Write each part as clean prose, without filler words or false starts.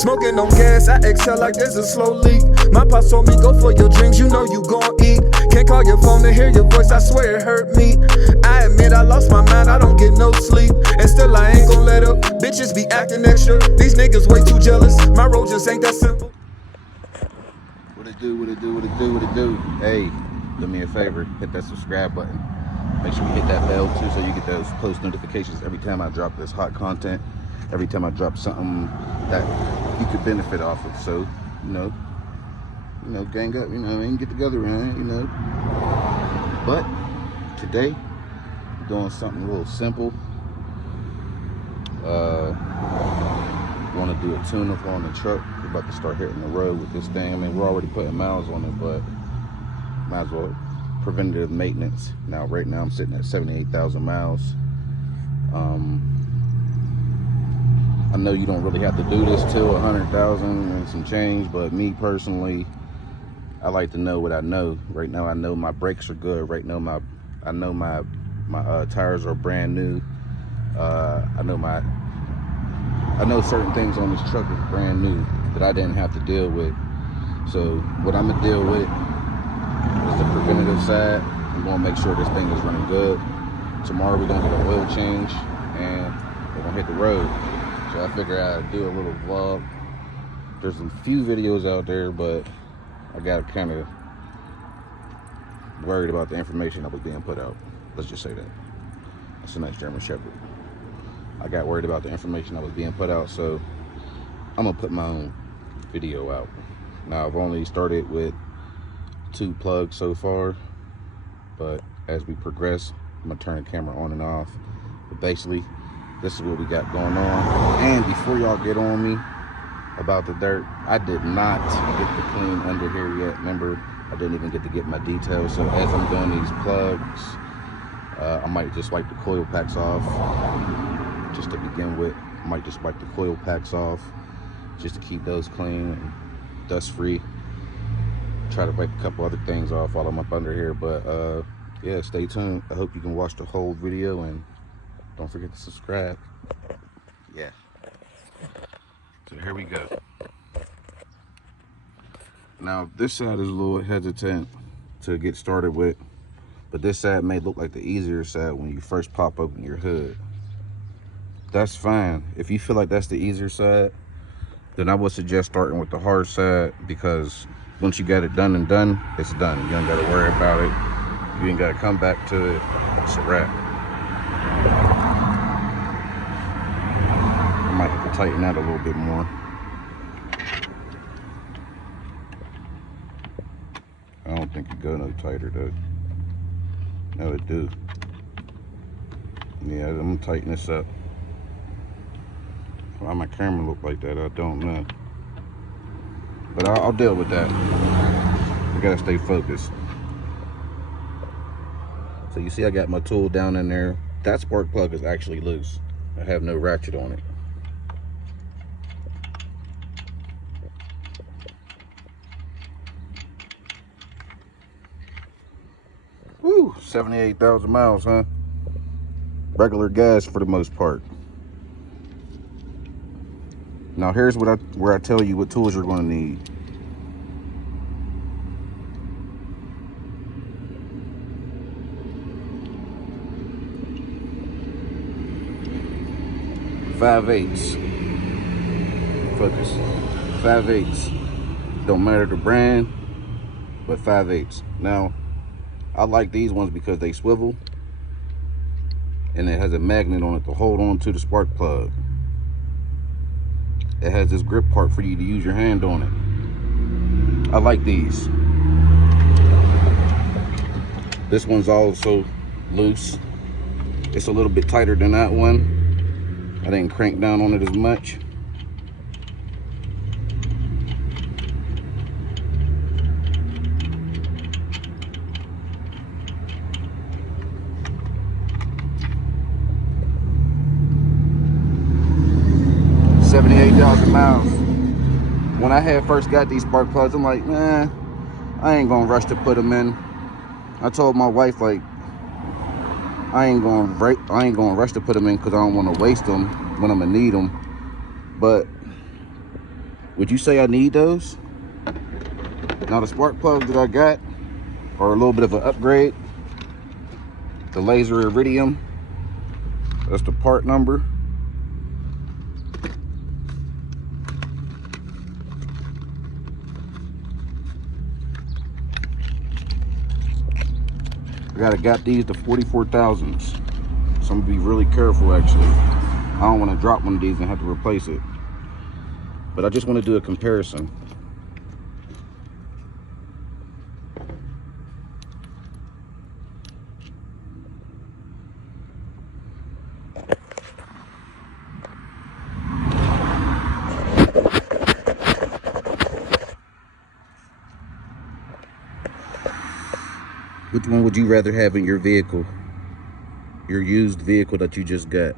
Smoking on gas, I exhale like there's a slow leak. My pops told me go for your dreams, you know you gon' eat. Can't call your phone to hear your voice, I swear it hurt me. I admit I lost my mind, I don't get no sleep. And still I ain't gon' let up, bitches be acting extra. These niggas way too jealous, my road just ain't that simple. What it do, what it do, what it do, what it do. Hey, do me a favor, hit that subscribe button. Make sure you hit that bell too so you get those post notifications every time I drop this hot content. Every time I drop something that you could benefit off of. So, you know, gang up, get together, man, But today, we're doing something a little simple. Want to do a tune-up on the truck. We're about to start hitting the road with this thing. I mean, we're already putting miles on it, but might as well preventative maintenance. Now, right now, I'm sitting at 78,000 miles. I know you don't really have to do this till 100,000 and some change, but me personally, I like to know what I know. Right now, I know my brakes are good. Right now, I know my tires are brand new. I know certain things on this truck is brand new that I didn't have to deal with. So what I'm gonna deal with is the preventative side. I'm gonna make sure this thing is running good. Tomorrow we're gonna get an oil change and we're gonna hit the road. So I figured I'd do a little vlog. There's a few videos out there, but I got kind of worried about the information that was being put out. Let's just say that. That's a nice German Shepherd. I got worried about the information that was being put out, so I'm gonna put my own video out. Now I've only started with 2 plugs so far, but as we progress, I'm gonna turn the camera on and off. But basically, this is what we got going on. And before y'all get on me about the dirt, I did not get to clean under here yet. Remember, I didn't even get to get my details. So as I'm doing these plugs, I might just wipe the coil packs off. Just to begin with, I might just wipe the coil packs off just to keep those clean and dust free. Try to wipe a couple other things off while I'm up under here, but yeah, stay tuned. I hope you can watch the whole video and don't forget to subscribe. Yeah. So here we go. Now this side is a little hesitant to get started with, but this side may look like the easier side when you first pop open your hood. That's fine. If you feel like that's the easier side, then I would suggest starting with the hard side, because once you got it done and done, it's done. You don't gotta worry about it. You ain't gotta come back to it. It's a wrap. I might have to tighten that a little bit more. I don't think it go no tighter though. No, it do. Yeah, I'm gonna tighten this up. Why my camera look like that, I don't know. But I'll deal with that. We gotta stay focused. So you see I got my tool down in there. That spark plug is actually loose. I have no ratchet on it. Woo, 78,000 miles, huh? Regular gas for the most part. Now here's where I tell you what tools you're going to need. .5/8. Focus. 5/8. Don't matter the brand, but 5/8. Now, I like these ones because they swivel and it has a magnet on it to hold on to the spark plug. It has this grip part for you to use your hand on it. I like these. This one's also loose. It's a little bit tighter than that one. I didn't crank down on it as much. .000 miles. When I had first got these spark plugs, I'm like, man, I ain't gonna rush to put them in. I told my wife, like, I ain't gonna rush to put them in because I don't want to waste them when I'm gonna need them. But Would you say I need those? Now the spark plugs that I got are a little bit of an upgrade. The Laser Iridium, that's the part number. I got these to 44 thousandths. So I'm gonna be really careful actually. I don't want to drop one of these and have to replace it. But I just want to do a comparison. Which one would you rather have in your vehicle? Your used vehicle that you just got?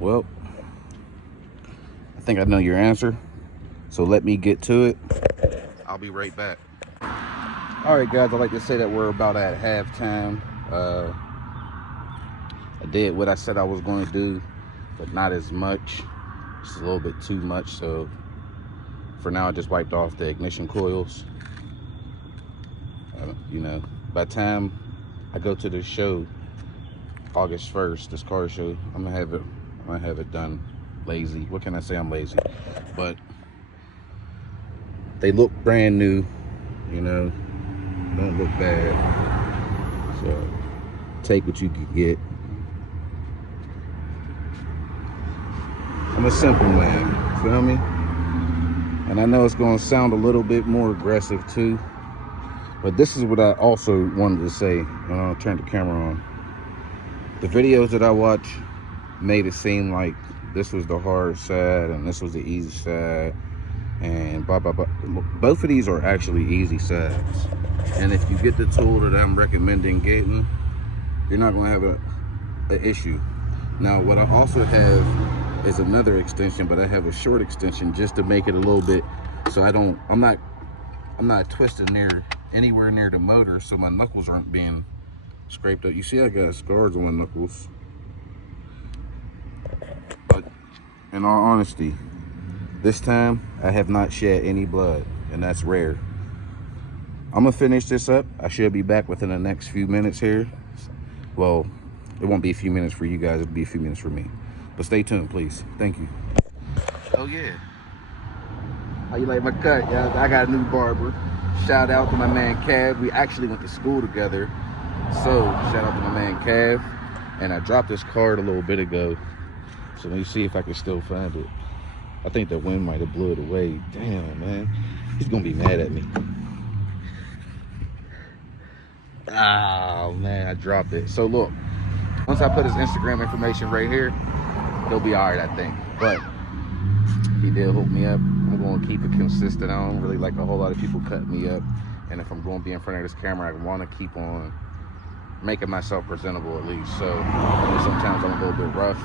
Well, I think I know your answer. So let me get to it. I'll be right back. All right, guys, I'd like to say that we're about at halftime. I did what I said I was going to do, but not as much. It's a little bit too much. So for now, I just wiped off the ignition coils. You know, by the time I go to the show, August 1st, this car show, I'm gonna have it done. Lazy. What can I say? I'm lazy. But they look brand new, you know, don't look bad. So take what you can get. I'm a simple man, feel me? And I know it's gonna sound a little bit more aggressive too, but this is what I also wanted to say when I turned the camera on. The videos that I watch made it seem like this was the hard side and this was the easy side, and blah blah blah. Both of these are actually easy sides, and if you get the tool that I'm recommending getting, you're not gonna have an issue. Now what I also have is another extension, but I have a short extension just to make it a little bit so I'm not twisting anywhere near the motor, so my knuckles aren't being scraped up. You see I got scars on my knuckles, but in all honesty, this time I have not shed any blood, and that's rare. I'm gonna finish this up. I should be back within the next few minutes here. Well, it won't be a few minutes for you guys, it'll be a few minutes for me. But stay tuned, please. Thank you. Oh yeah. How you like my cut, y'all? I got a new barber. Shout out to my man Cav. We actually went to school together. So shout out to my man Cav. And I dropped this card a little bit ago. So let me see if I can still find it. I think the wind might have blew it away. Damn, man. He's gonna be mad at me. Oh man, I dropped it. So look, once I put his Instagram information right here, he'll be all right, I think. But he did hook me up. I'm going to keep it consistent. I don't really like a whole lot of people cut me up, and if I'm going to be in front of this camera, I want to keep on making myself presentable at least. So sometimes I'm a little bit rough.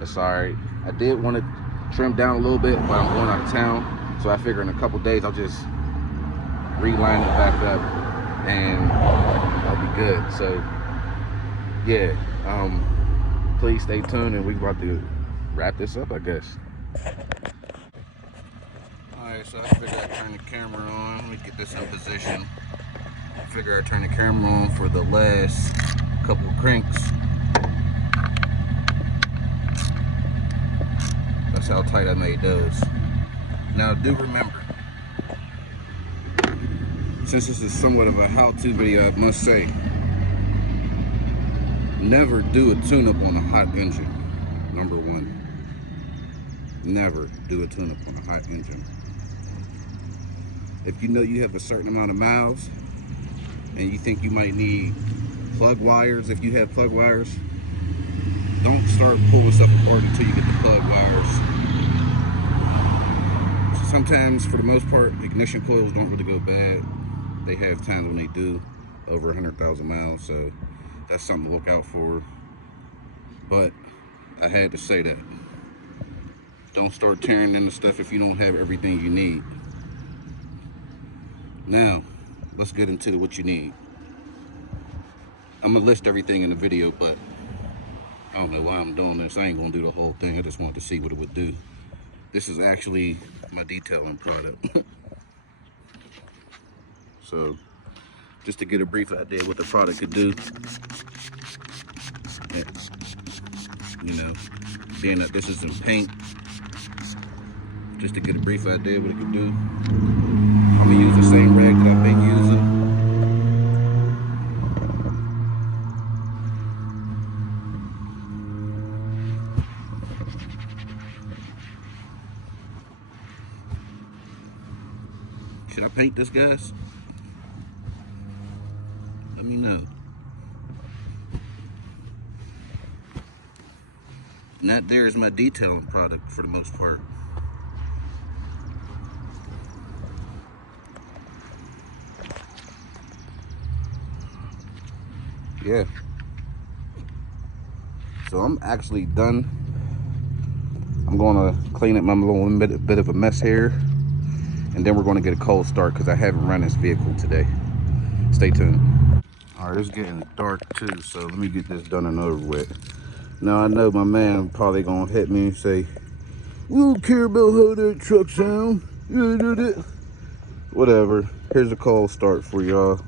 That's all right. I did want to trim down a little bit, but I'm going out of town, so I figure in a couple days I'll just reline it back up and I'll be good. So yeah, please stay tuned, and we're about to wrap this up, I guess. Alright, so I figured I'd turn the camera on. Let me get this in position. I figured I'd turn the camera on for the last couple cranks. That's how tight I made those. Now do remember, since this is somewhat of a how-to video, I must say, never do a tune-up on a hot engine. Number one. Never do a tune-up on a hot engine. If you know you have a certain amount of miles and you think you might need plug wires, if you have plug wires, don't start pulling stuff apart until you get the plug wires. Sometimes, for the most part, ignition coils don't really go bad. They have times when they do, over 100,000 miles, so that's something to look out for. But I had to say that. Don't start tearing into stuff if you don't have everything you need. Now, let's get into what you need. I'm gonna list everything in the video, but I don't know why I'm doing this. I ain't gonna do the whole thing. I just wanted to see what it would do. This is actually my detailing product. So, just to get a brief idea what the product could do, you know, being that this is in paint, just to get a brief idea what it could do. I'm gonna use the same rag that I've been using. Should I paint this, guys? Let me know. And that there is my detailing product for the most part. Yeah. So I'm actually done. I'm gonna clean up my little bit of a mess here, and then we're gonna get a cold start because I haven't run this vehicle today. Stay tuned. All right, it's getting dark too, so let me get this done and over with. Now I know my man probably gonna hit me and say, "We don't care about how that truck sound." Whatever. Here's a cold start for y'all.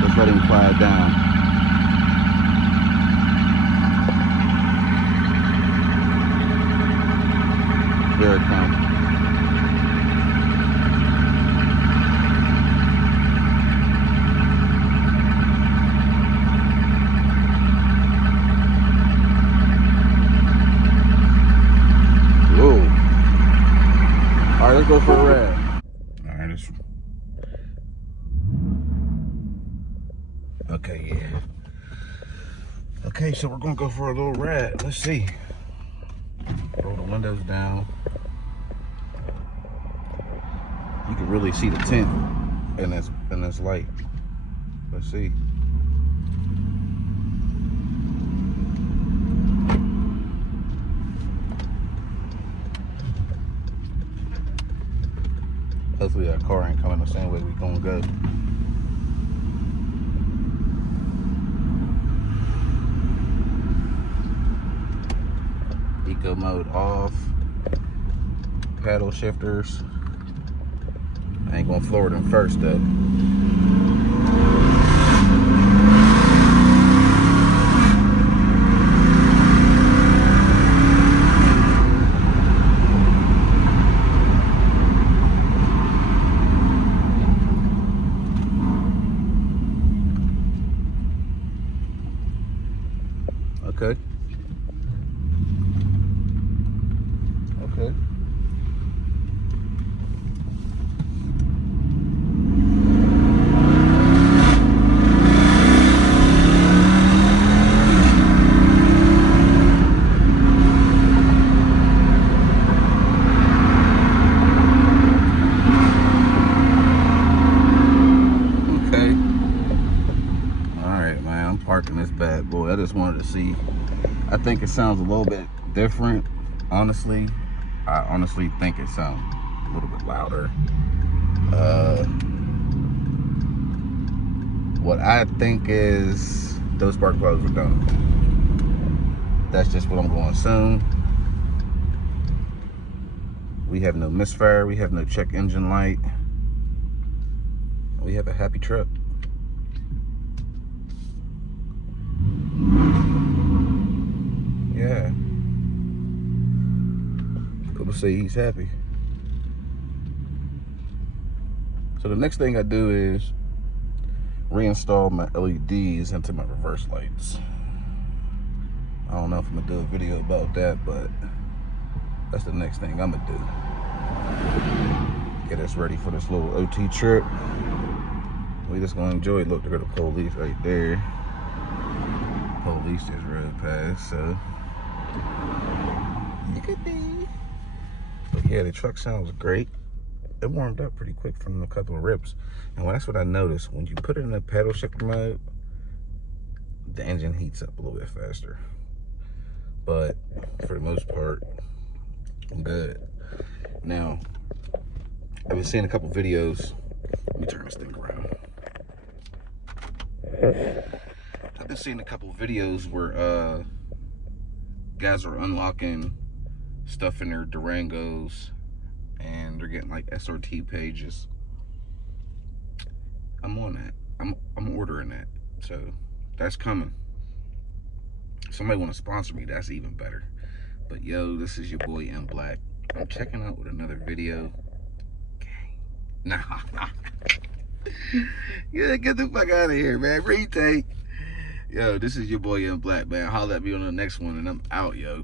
Let's let him quiet down. There it comes. Whoa. All right, let's go for a ride. All right, let's... Okay, yeah. Okay, so we're gonna go for a little ride. Let's see. Roll the windows down. You can really see the tint in this light. Let's see. Hopefully that car ain't coming the same way we gonna go. Eco mode off. Paddle shifters. I ain't gonna floor them first though. Okay. Okay. Parking this bad boy. I just wanted to see. I think it sounds a little bit different. Honestly, I honestly think it sounds a little bit louder. What I think is those spark plugs are done. That's just what I'm going to assume. We have no misfire. We have no check engine light. We have a happy truck. Yeah. People say he's happy. So the next thing I do is reinstall my LEDs into my reverse lights. I don't know if I'm gonna do a video about that, but that's the next thing I'm gonna do. Get us ready for this little OT trip. We just gonna enjoy it. Look, there's the police right there. Police just rode past, so look at me. But yeah, the truck sounds great. it warmed up pretty quick from a couple of rips. And that's what I noticed. When you put it in the pedal shifter mode, the engine heats up a little bit faster. But for the most part, I'm good. Now, I've been seeing a couple videos. Let me turn this thing around. I've been seeing a couple videos where guys are unlocking stuff in their Durangos and they're getting like SRT pages. I'm on that. I'm ordering that. So that's coming. If somebody want to sponsor me, that's even better. But yo, this is your boy M Black. I'm checking out with another video. Nah. Yeah, get the fuck out of here, man. Retake. Yo, this is your boy M Black, man. Holla at me on the next one, and I'm out, yo.